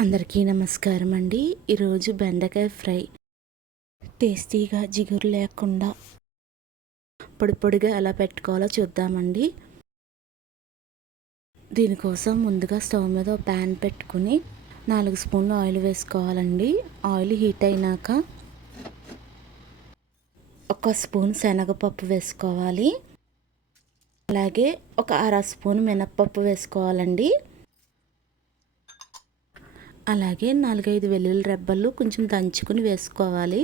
అందరికీ నమస్కారం అండి. ఈరోజు బెండకాయ ఫ్రై. టేస్టీగా జిగురు లేకుండా పొడి పొడిగా ఎలా పెట్టుకోవాలో చూద్దామండి. దీనికోసం ముందుగా స్టవ్ మీద ఒక ప్యాన్ పెట్టుకుని నాలుగు స్పూన్లు ఆయిల్ వేసుకోవాలండి. ఆయిల్ హీట్ అయినాక ఒక స్పూన్ శనగపప్పు వేసుకోవాలి. అలాగే ఒక అర స్పూన్ మినప్పప్పు వేసుకోవాలండి. అలాగే నాలుగైదు వెల్లుల్లి రెబ్బలు కొంచెం దంచుకుని వేసుకోవాలి.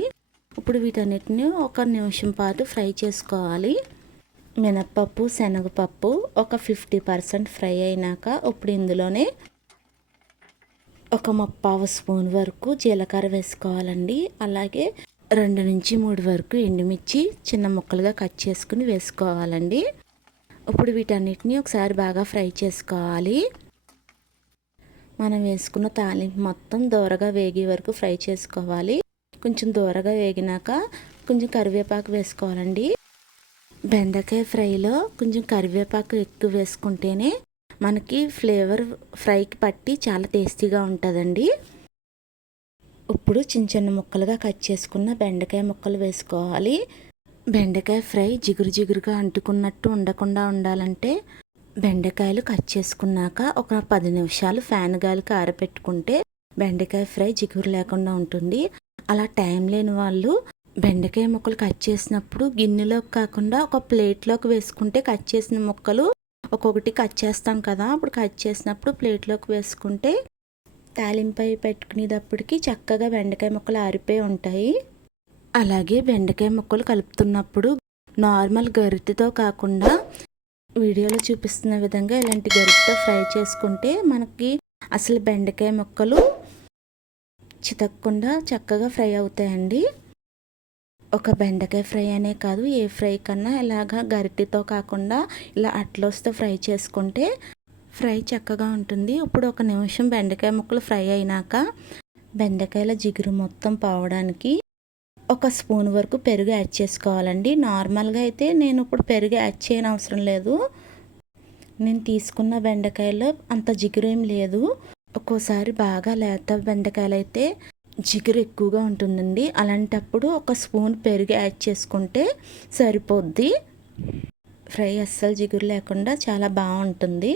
ఇప్పుడు వీటన్నిటిని ఒక నిమిషం పాటు ఫ్రై చేసుకోవాలి. మినప్పప్పు శనగపప్పు ఒక ఫిఫ్టీ పర్సెంట్ ఫ్రై అయినాక ఇప్పుడు ఇందులోనే ఒక ముప్పావు స్పూన్ వరకు జీలకర్ర వేసుకోవాలండి. అలాగే రెండు నుంచి మూడు వరకు ఎండుమిర్చి చిన్న ముక్కలుగా కట్ చేసుకుని వేసుకోవాలండి. ఇప్పుడు వీటన్నిటిని ఒకసారి బాగా ఫ్రై చేసుకోవాలి. మనం వేసుకున్న తాలింపు మొత్తం దూరగా వేగే వరకు ఫ్రై చేసుకోవాలి. కొంచెం దూరగా వేగినాక కొంచెం కరివేపాకు వేసుకోవాలండి. బెండకాయ ఫ్రైలో కొంచెం కరివేపాకు ఎక్కువ వేసుకుంటేనే మనకి ఫ్లేవర్ ఫ్రైకి పట్టి చాలా టేస్టీగా ఉంటుందండి. ఇప్పుడు చిన్న చిన్న ముక్కలుగా కట్ చేసుకున్న బెండకాయ ముక్కలు వేసుకోవాలి. బెండకాయ ఫ్రై జిగురు జిగురుగా అంటుకున్నట్టు ఉండకుండా ఉండాలంటే బెండకాయలు కట్ చేసుకున్నాక ఒక పది నిమిషాలు ఫ్యాన్ గాలికి ఆరబెట్టుకుంటే బెండకాయ ఫ్రై జిగురు లేకుండా ఉంటుంది. అలా టైం లేని వాళ్ళు బెండకాయ ముక్కలు కట్ చేసినప్పుడు గిన్నెలోకి కాకుండా ఒక ప్లేట్లోకి వేసుకుంటే కట్ చేసిన ముక్కలు ఒక్కొక్కటి కట్ చేస్తాం కదా అప్పుడు కట్ చేసినప్పుడు ప్లేట్లోకి వేసుకుంటే తాలింపై పెట్టుకునేటప్పటికి చక్కగా బెండకాయ ముక్కలు ఆరిపోయి ఉంటాయి. అలాగే బెండకాయ ముక్కలు కలుపుతున్నప్పుడు నార్మల్ గరిటెతో కాకుండా వీడియోలో చూపిస్తున్న విధంగా ఇలాంటి గరిటతో ఫ్రై చేసుకుంటే మనకి అసలు బెండకాయ ముక్కలు చితక్కుండా చక్కగా ఫ్రై అవుతాయండి. ఒక బెండకాయ ఫ్రై అనే కాదు ఏ ఫ్రై కన్నా ఇలాగా గరిటితో కాకుండా ఇలా అట్లోస్తో ఫ్రై చేసుకుంటే ఫ్రై చక్కగా ఉంటుంది. ఇప్పుడు ఒక నిమిషం బెండకాయ ముక్కలు ఫ్రై అయినాక బెండకాయల జిగురు మొత్తం పోవడానికి ఒక స్పూన్ వరకు పెరుగు యాడ్ చేసుకోవాలండి. నార్మల్గా అయితే నేను ఇప్పుడు పెరుగు యాడ్ చేయని అవసరం లేదు. నేను తీసుకున్న బెండకాయలో అంత జిగురు ఏం లేదు. ఒక్కోసారి బాగా లేత బెండకాయలు అయితే జిగురు ఎక్కువగా ఉంటుందండి. అలాంటప్పుడు ఒక స్పూన్ పెరుగు యాడ్ చేసుకుంటే సరిపోద్ది. ఫ్రై అస్సలు జిగురు లేకుండా చాలా బాగుంటుంది.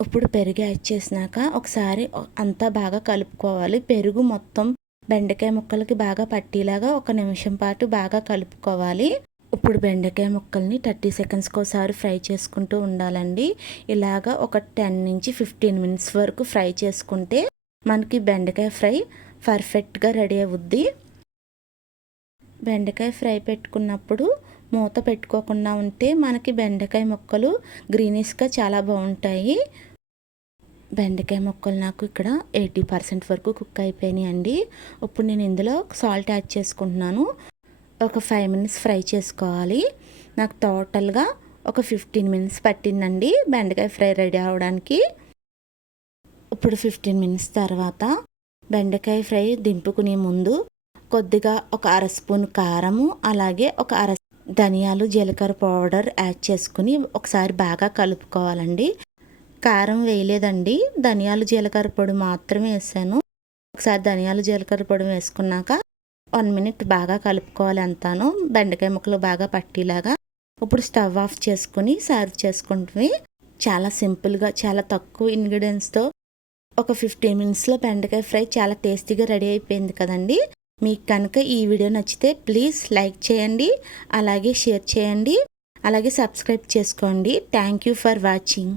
ఇప్పుడు పెరుగు యాడ్ చేసినాక ఒకసారి అంతా బాగా కలుపుకోవాలి. పెరుగు మొత్తం బెండకాయ ముక్కలకి బాగా పట్టేలాగా ఒక నిమిషం పాటు బాగా కలుపుకోవాలి. ఇప్పుడు బెండకాయ ముక్కల్ని థర్టీ సెకండ్స్కి ఒకసారి ఫ్రై చేసుకుంటూ ఉండాలండి. ఇలాగా ఒక టెన్ నుంచి ఫిఫ్టీన్ మినిట్స్ వరకు ఫ్రై చేసుకుంటే మనకి బెండకాయ ఫ్రై పర్ఫెక్ట్గా రెడీ అవుద్ది. బెండకాయ ఫ్రై పెట్టుకున్నప్పుడు మూత పెట్టుకోకుండా ఉంటే మనకి బెండకాయ ముక్కలు గ్రీనిష్గా చాలా బాగుంటాయి. బెండకాయ ముక్కలు నాకు ఇక్కడ ఎయిటీ పర్సెంట్ వరకు కుక్ అయిపోయినాయి అండి ఇప్పుడు నేను ఇందులో సాల్ట్ యాడ్ చేసుకుంటున్నాను. ఒక ఫైవ్ మినిట్స్ ఫ్రై చేసుకోవాలి. నాకు టోటల్గా ఒక ఫిఫ్టీన్ మినిట్స్ పట్టిందండి బెండకాయ ఫ్రై రెడీ అవడానికి ఇప్పుడు ఫిఫ్టీన్ మినిట్స్ తర్వాత బెండకాయ ఫ్రై దింపుకునే ముందు కొద్దిగా ఒక అర స్పూన్ కారము అలాగే ఒక అర ధనియాలు జీలకర్ర పౌడర్ యాడ్ చేసుకుని ఒకసారి బాగా కలుపుకోవాలండి. కారం వేయలేదండి. ధనియాలు జీలకర్ర పొడి మాత్రమే వేసాను. ఒకసారి ధనియాలు జీలకర్ర పొడి వేసుకున్నాక వన్ మినిట్ బాగా కలుపుకోవాలి అంతాను. బెండకాయ ముక్కలు బాగా పట్టేలాగా ఇప్పుడు స్టవ్ ఆఫ్ చేసుకుని సర్వ్ చేసుకుంటే చాలా సింపుల్గా చాలా తక్కువ ఇంగ్రీడియంట్స్తో ఒక ఫిఫ్టీన్ మినిట్స్లో బెండకాయ ఫ్రై చాలా టేస్టీగా రెడీ అయిపోయింది కదండి. మీకు కనుక ఈ వీడియో నచ్చితే ప్లీజ్ లైక్ చేయండి అలాగే షేర్ చేయండి అలాగే సబ్స్క్రైబ్ చేసుకోండి. Thank you for watching.